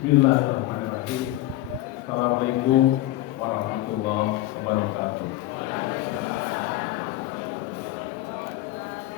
Bismillahirrahmanirrahim. Assalamualaikum warahmatullahi wabarakatuh.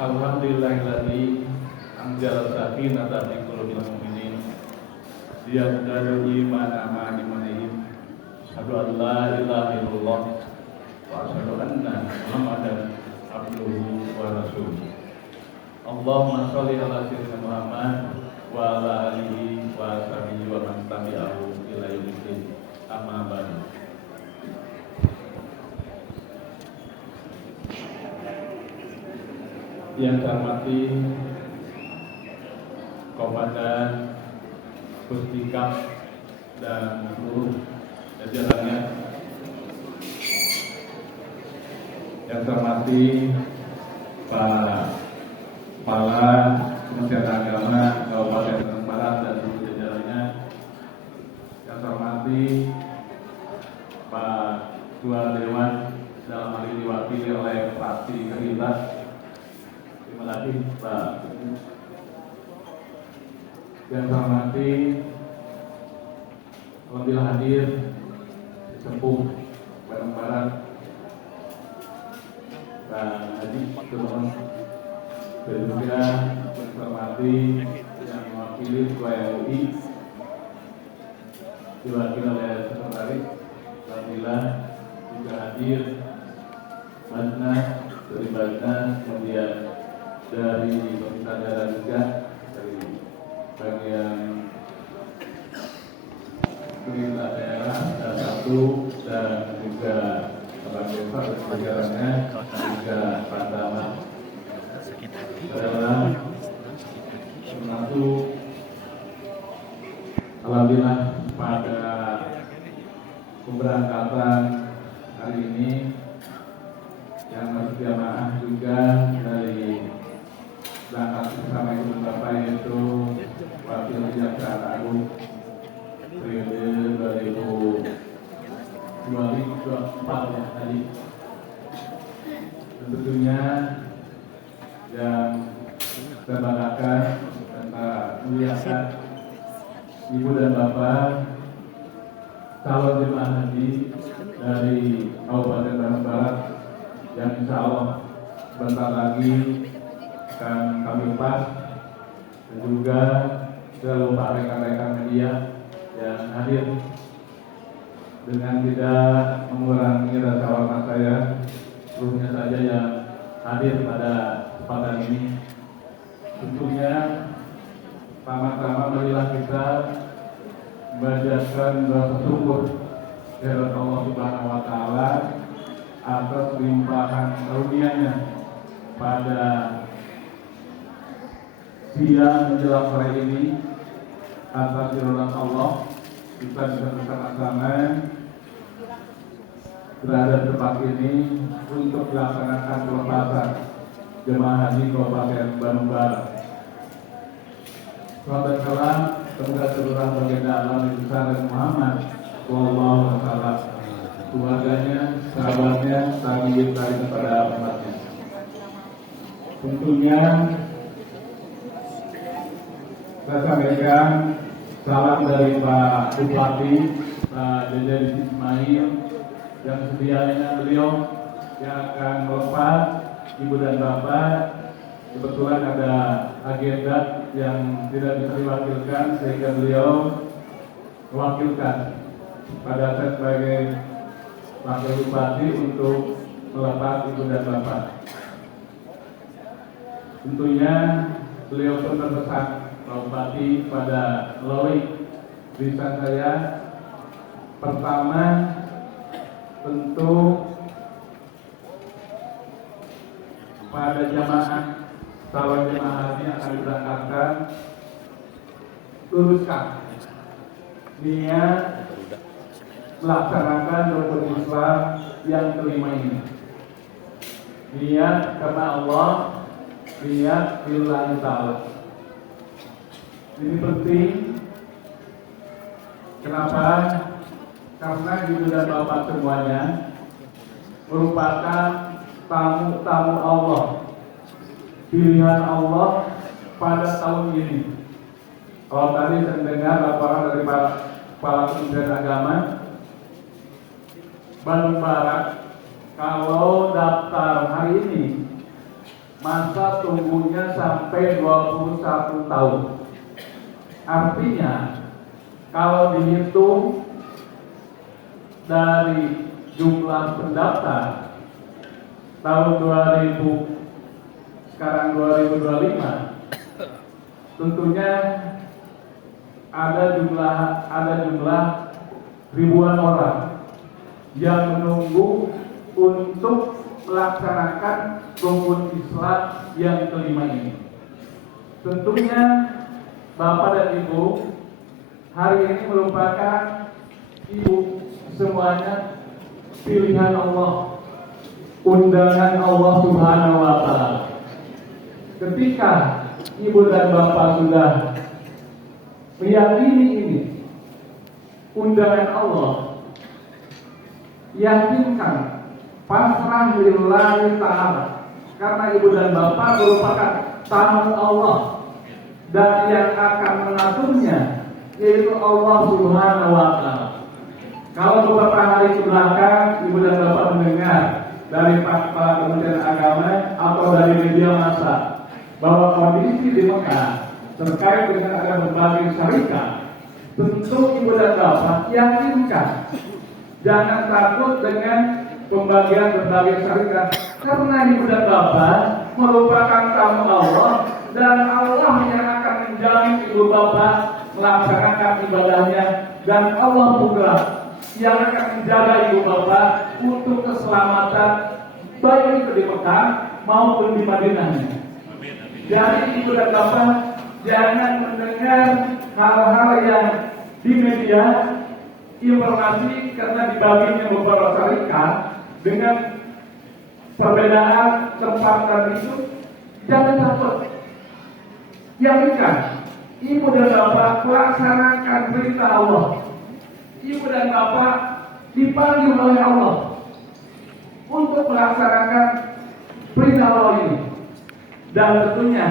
Alhamdulillahilladzi anzala sakinata fi qulubil mu'minin liyazdaadu imanan ma'a imanihim. Asyhadu an la ilaha illallah wa asyhadu anna Muhammadan abduhu wa rasuluh. Allahumma sholli ala sayyidina Muhammad wa ala alihi wa sahbihi wa man tabi'ahu ila yaumiddin. Amma ba'du. Yang saya hormati Komandan Pusdikap dan seluruh jajarannya, yang saya hormati Pak Kepala Kementerian Agama Kabupaten Bandung Barat dan seluruh jajarannya, yang saya hormati Pak Ketua Dewan, dalam hal ini diwakili oleh fraksi Gerindra. Terima kasih Pak. Yang saya hormati apabila hadir Sepuh Bandung Barat dan Haji Turun, dan juga yang saya hormati yang mewakili Ketua MUI diwakili oleh Sekretaris. Alhamdulillah juga hadir Basnas dari Basnas, kemudian dari pemerintah daerah juga, dari bagian pemerintah daerah dan satu, dan juga Kepala Desa dan jajarannya, juga Pak Damat. Adalah satu, alhamdulillah pada pemberangkatan hari ini yang berjamaah juga dari berangkat bersama Ibu Bapak, yaitu Wakil Kejaksaan Agung periode 2024 ya tadi. Dan tentunya yang saya banggakan dan saya muliakan Ibu dan Bapak calon jemaah haji dari Kabupaten Bandung Barat yang insya Allah sebentar lagi akan kami lepas, dan juga saya lupa rekan-rekan media yang hadir. Dengan tidak mengurangi rasa hormat saya, seluruhnya saja yang hadir pada kesempatan ini, tentunya pertama-tama marilah kita membacakan rasa syukur kepada Allah Subhanahu wa Ta'ala atas limpahan karunia-Nya pada siang menjelang sore ini. Atas firman Allah kita bisa bersama-sama berada di tempat ini untuk melaksanakan pelepasan jemaah haji Kabupaten Bandung Barat. Salam dan salam kepada seluruh baginda alam besar dan Muhammad sallallahu alaihi wasallam, keluarganya, sahabatnya, tabi'in kepada umatnya. Tentunya saya sampaikan salam dari Pak Bupati, Pak Dede Ismail, yang sedianya beliau yang akan melepas Ibu dan Bapak. Kebetulan ada agenda yang tidak bisa diwakilkan, sehingga beliau mewakilkan pada saya sebagai Wakil Bupati untuk melepas Ibu dan Bapak. Tentunya beliau pun berpesan Pak Bupati pada melalui tulisan saya, pertama tentu pada jamaah calon jemaah haji yang akan diberangkatkan, luruskan niat melaksanakan rukun Islam yang kelima ini. Niat karena Allah, niat lillahi ta'ala. Ini penting. Kenapa? Karena Ibu dan Bapak semuanya merupakan tamu-tamu Allah, pilihan Allah pada tahun ini. Kalau tadi saya dengar laporan dari dari Kepala Kementerian Agama Bandung Barat, kalau daftar hari ini masa tunggunya sampai 21 tahun. Artinya kalau dihitung dari jumlah pendaftar tahun 2000 sekarang 2025, tentunya ada jumlah ribuan orang yang menunggu untuk melaksanakan rukun Islam yang kelima ini. Tentunya Bapak dan Ibu, hari ini merupakan Ibu semuanya pilihan Allah, undangan Allah Subhanahu wa Ta'ala. Ketika Ibu dan Bapak sudah meyakini ini undangan Allah, yakinkan, pasrah lillahi ta'ala, karena Ibu dan Bapak merupakan tamu Allah dan yang akan mengaturnya yaitu Allah Subhanahu wa Ta'ala. Kalau beberapa hari ke belakang Ibu dan Bapak mendengar dari Kepala Kementerian Agama atau dari media massa bahwa kondisi di Mekah terkait dengan ada berbagai syarikat, tentu Ibu dan Bapak yakinkan, jangan takut dengan pembagian berbagai syarikat, karena Ibu dan Bapak merupakan tamu Allah dan Allah yang akan menjamin Ibu Bapak melaksanakan ibadahnya, dan Allah juga yang akan menjaga Ibu Bapak untuk keselamatan baik itu di Mekah maupun di Madinah. Jadi Ibu dan Bapak jangan mendengar hal-hal yang di media, informasi karena dibaginya beberapa syarikat dengan perbedaan tempat dan itu, jangan takut. Yakinkan, Ibu dan Bapak melaksanakan perintah Allah. Ibu dan Bapak dipanggil oleh Allah untuk melaksanakan perintah Allah ini. Dan tentunya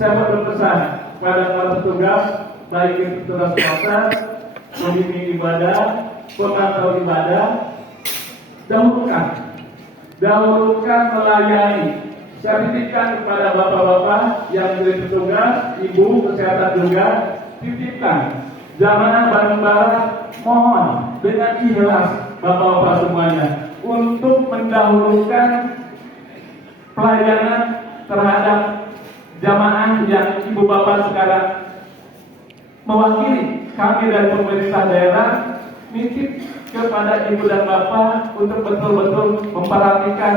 saya berpesan pada para petugas, baik itu petugas kota, pembimbing ibadah, pemantau ibadah, dahulukan melayani. Saya titipkan kepada bapak-bapak yang menjadi petugas, ibu kesehatan juga, titipkan jamaah Bandung Barat, mohon dengan ikhlas bapak-bapak semuanya untuk mendahulukan pelayanan terhadap jamaah yang ibu bapak sekarang mewakili. Kami dari pemerintah daerah nitip kepada ibu dan bapak untuk betul-betul memperhatikan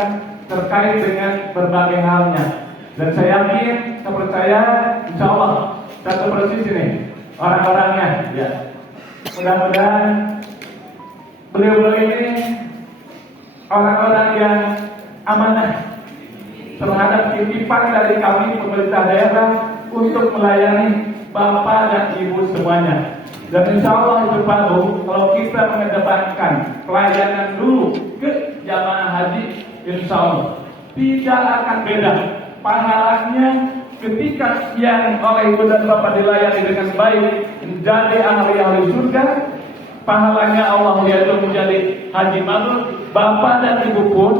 terkait dengan berbagai halnya. Dan saya yakin, saya percaya, insya Allah satu persis ini orang-orangnya. Ya. Mudah-mudahan beliau-beliau ini orang-orang yang amanah terhadap titipan dari kami pemerintah daerah untuk melayani bapak dan ibu semuanya. Dan insya Allah itu Pak Bu, kalau kita mengedepankan pelayanan dulu ke jamaah haji, insya Allah tidak akan beda pahalanya ketika yang oleh ibu dan bapak dilayani dengan baik menjadi ahli surga. Pahalanya Allah yaitu menjadi haji mabrur. Bapak dan ibu pun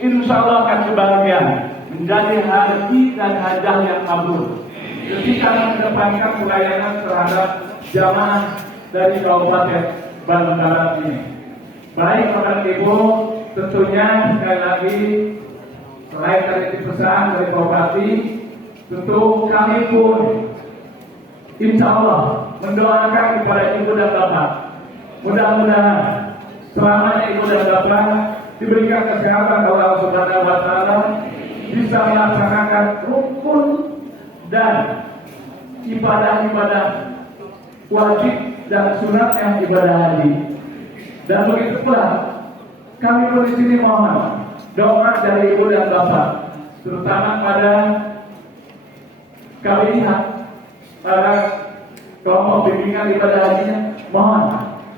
insya Allah akan kebahagiaan menjadi haji dan hajah yang mabrur ketika mengedepankan pelayanan terhadap jamaah dari Kabupaten Bandung Barat ini. Baik Bapak Ibu, tentunya sekali lagi selain dari pesan dari Bupati, tentu kami pun insya Allah mendoakan kepada Ibu dan Bapak. Mudah-mudahan selamanya Ibu dan Bapak diberikan kesehatan oleh Allah Subhanahu wa Ta'ala, bisa melaksanakan rukun dan ibadah-ibadah wajib dan sunatnya ibadah haji. Dan begitu pula kami pun di sini mohon doa dari ibu dan bapak, terutama pada kami lihat para kelompok bimbingan ibadah hajinya, mohon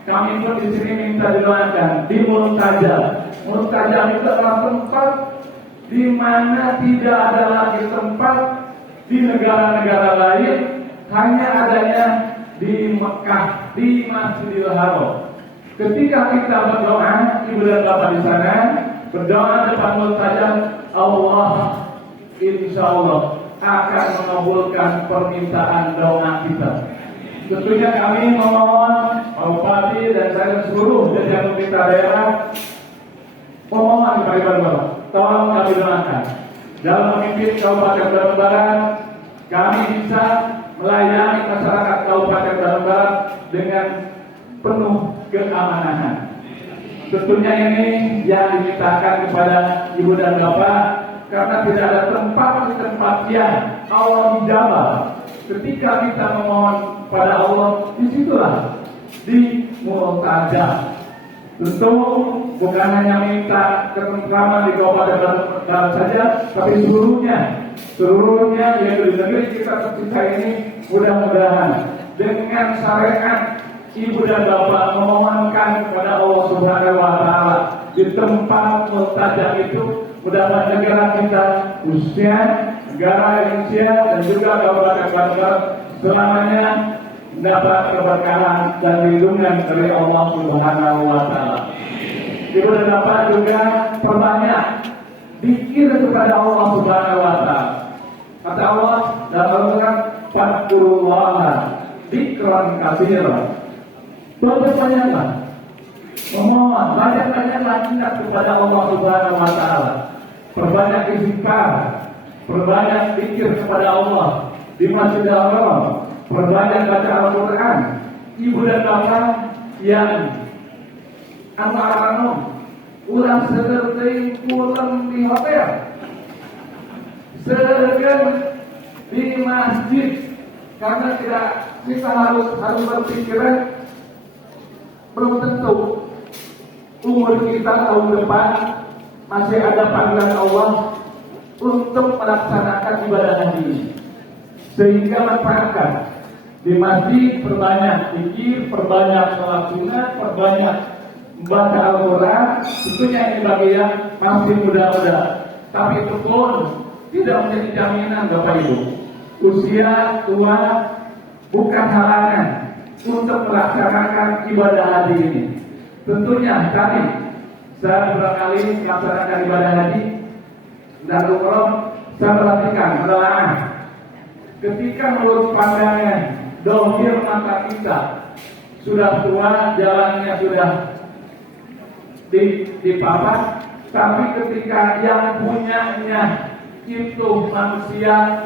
kami pun di sini minta didoakan di Muntajab. Muntajab itu adalah tempat di mana tidak ada lagi tempat di negara-negara lain, hanya adanya di Mekah, di Masjidil Haram. Ketika kita berdoa, ibu dan bapak di sana berdoa depan mustajab, Allah insya Allah akan mengabulkan permintaan doa kita. Tentunya kami memohon Bupati dan saya seluruh jajaran pemerintah daerah memohon kepada ibu dan bapak, tolong kami doakan dalam memimpin Kabupaten Bandung Barat, kami bisa melayani masyarakat Kabupaten Bandung Barat dengan penuh keamanan. Tentunya ini yang dimintakan kepada ibu dan bapak, karena tidak ada tempat yang Allah dijabah. Ketika kita memohon pada Allah, disitulah di mustajab. Tentu bukan hanya minta ketentraman di Kabupaten Bandung Barat saja, tapi seluruhnya yaitu di negeri kita tercinta ini, mudah-mudahan dengan syariat ibu dan bapak memohonkan kepada Allah Subhanahu wa Ta'ala di tempat mustajab itu, mudah-mudahan negara kita, khususnya negara Indonesia dan juga Kabupaten Bandung Barat selamanya mendapat keberkahan dan lindungan dari Allah Subhanahu wa Ta'ala. Ibu dan bapak juga perbanyak zikir kepada Allah Subhanahu wa Ta'ala. Kata Allah dalam Al-Quran, "Fadkurullaha dzikran katsiran." Banyaklah memohon, banyak-banyaklah ingat kepada Allah Subhanahu wa Ta'ala. Perbanyak istighfar, perbanyak zikir kepada Allah di Masjidil Haram, perbanyak baca Al-Quran. Ibu dan bapak yang anu ulang seperti pulang di hotel, sergan di masjid, karena kita harus berpikiran belum tentu umur kita tahun depan masih ada panggilan Allah untuk melaksanakan ibadah haji ini. Sehingga manfaatkan di masjid, perbanyak zikir, perbanyak sholat sunat, perbanyak membaca Al-Quran. Tentunya ini bagi yang masih muda-muda, tapi itu pun tidak menjadi jaminan Bapak Ibu. Usia tua bukan halangan untuk melaksanakan ibadah haji ini. Tentunya tadi saya berkali melaksanakan ibadah haji dan umroh, saya perhatikan menelaah ketika menurut pandangan dohir mata kita sudah tua, jalannya sudah dipapas, tapi ketika yang punyanya itu manusia,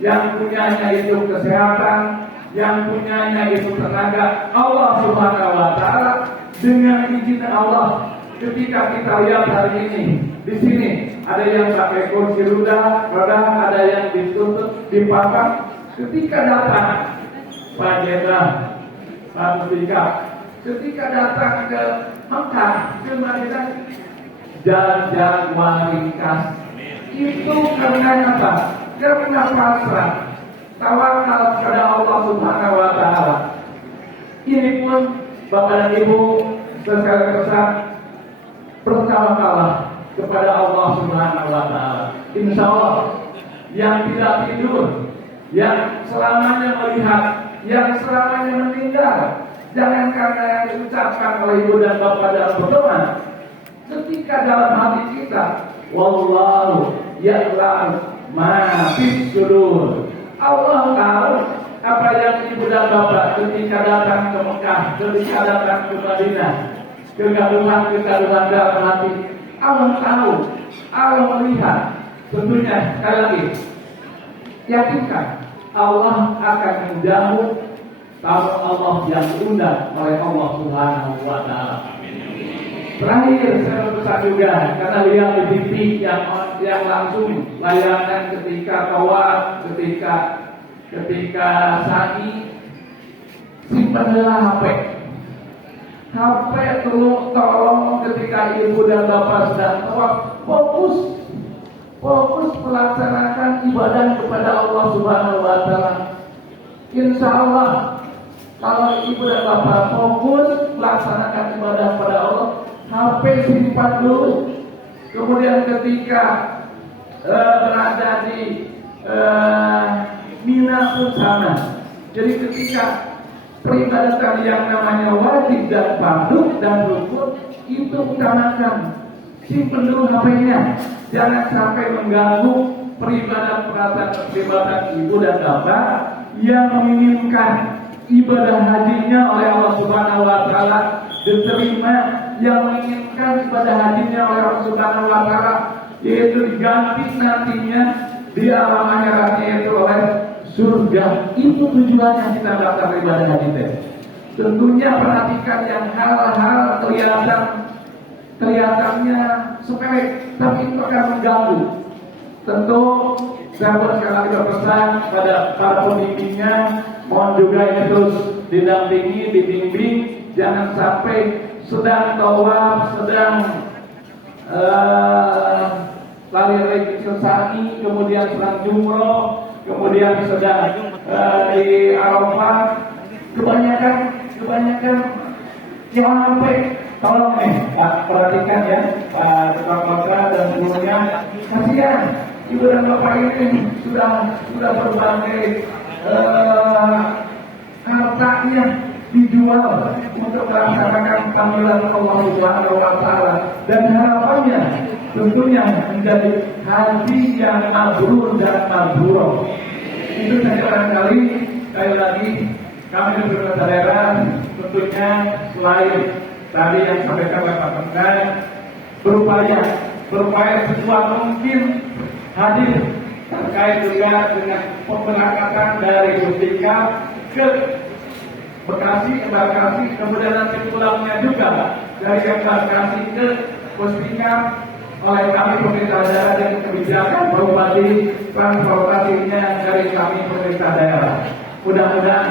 yang punyanya itu kesehatan, yang punyanya itu tenaga, Allah Subhanahu wa Ta'ala, dengan izin Allah. Ketika kita lihat hari ini di sini ada yang pakai kursi roda, ada yang ditutup di papan. Ketika datang Pak Jenderal, Pak Mustika, ketika datang ke Mekah, ke Madinah, jalan waringkas. Itu karena apa? Karena pasrah, tawakal kepada Allah Subhanahu wa Ta'ala. Ini pun Bapak dan Ibu sekalian besar, bertawakallah kepada Allah Subhanahu wa Ta'ala. Insya Allah yang tidak tidur, yang selamanya melihat, yang selamanya meninggal, jangan karena yang diucapkan oleh ibu dan bapak dalam berdoa, ketika dalam hati kita, wallahu ya'lam ma fis sudur. Allah tahu apa yang ibu dan bapak ketika datang ke Mekah, ketika datang ke Madinah, kegaduhan dalam hati. Allah tahu, Allah melihat. Tentunya sekali lagi, yakinkan Allah akan menjamu tamu Allah yang diundang oleh Allah Subhanahu wa Ta'ala. Terakhir saya berpesan juga, karena lihat di TV yang langsung layanan ketika tawaf, ketika sa'i, simpanlah HP tolong ketika ibu dan bapak sedang tawaf, fokus melaksanakan ibadah kepada Allah Subhanahu wa Ta'ala. Insya Allah kalau ibu dan bapak fokus melaksanakan ibadah kepada Allah, HP simpan dulu. Kemudian ketika berada di Mina pun sama. Jadi ketika peribadatan yang namanya wajib dan fardu dan rukun itu utamakan. Simpen dulu HP-nya, jangan sampai mengganggu peribadatan ibu dan bapak yang menginginkan ibadah hajinya oleh Allah Subhanahu wa taala diterima, yang menginginkan ibadah hajinya oleh Allah Subhanahu wa taala yaitu diganti nantinya di alam akhiratnya itu oleh surga. Itu tujuannya kita daftar ibadah haji. Tentunya perhatikan yang hal-hal kelihatannya sepele, tapi itu akan mengganggu. Tentu saya sekali lagi berpesan pada para pembimbingnya, mohon juga ini terus didampingi, dibimbing, jangan sampai sedang tawaf, sedang lari ke sa'i, kemudian sedang jumroh, kemudian sedang di Arafah, kebanyakan yang sampai tolong nih Pak, perhatikan ya Pak Tukang Kontra dan semuanya, kasihan ibu dan bapak ini sudah berbagai hartanya dijual untuk melaksanakan panggilan Allah Subhanahu wa taala dan harapannya tentunya menjadi haji yang mabrur dan mabrur. Itu saja barangkali. Sekali lagi kami di pemerintah daerah tentunya selain tadi yang sampaikan Pak Menteri berupaya sekuat mungkin hadir terkait juga dengan pemberangkatan dari Mustika ke Bekasi, kemudian nanti pulangnya juga dari Bekasi ke Mustika oleh kami pemerintah daerah dan kebijakan berupa di transportasinya dari kami pemerintah daerah. Mudah-mudahan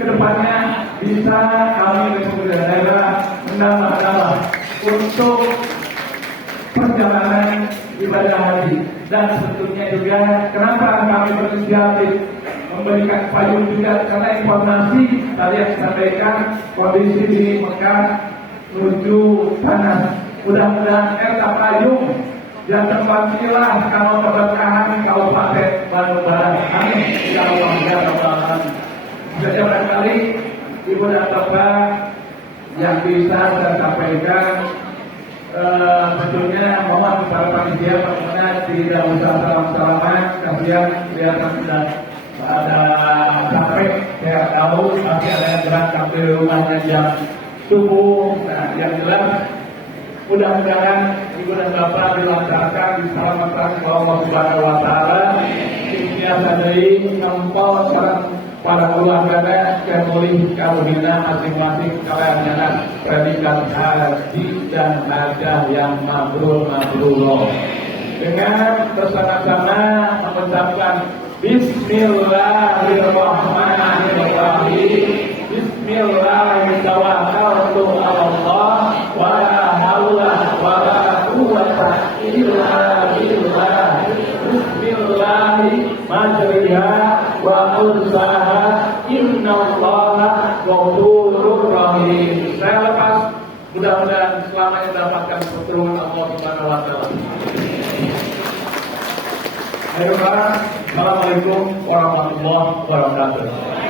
kedepannya bisa kami dari pemerintah daerah menambah untuk perjalanan ibadah haji. Dan tentunya juga kenapa kami berinisiatif memberikan payung juga karena informasi tadi yang disampaikan kondisi di Mekah menuju panas. Mudah-mudahan erta payung dan terpastilah kalau keberkahan Kabupaten Bandung Barat. Amin. Ya Allah ya Rabbal. Saja barangkali ibu dan bapak yang bisa saya sampaikan. Tentunya mohon para panitia bagaimana tidak usah salam-salaman, kasihan kelihatan sudah ada sampai saya tahu tapi ada yang berangkat ke rumahnya jam subuh. Nah yang jelas mudah-mudahan ibu dan bapak dilancarkan diselamatkan oleh Allah Subhanahu wa taala. Biasa dari nampol para keluarga kembali karunia masing-masing kalian jangan predikat haji dan hajah yang mabrur. Dengan bersama-sama mengucapkan Bismillahirrahmanirrahim. Bismillahirrahmanirrahim. Allah wa la haula wa la quwwata illa billah. Bismillahirrahmanirrahim. Wa mursaha innallaha ghafurur rahim. Saya lepas, mudah-mudahan selamanya mendapatkan pertolongan Allah Subhanahu wa taala. Assalamualaikum warahmatullahi wabarakatuh.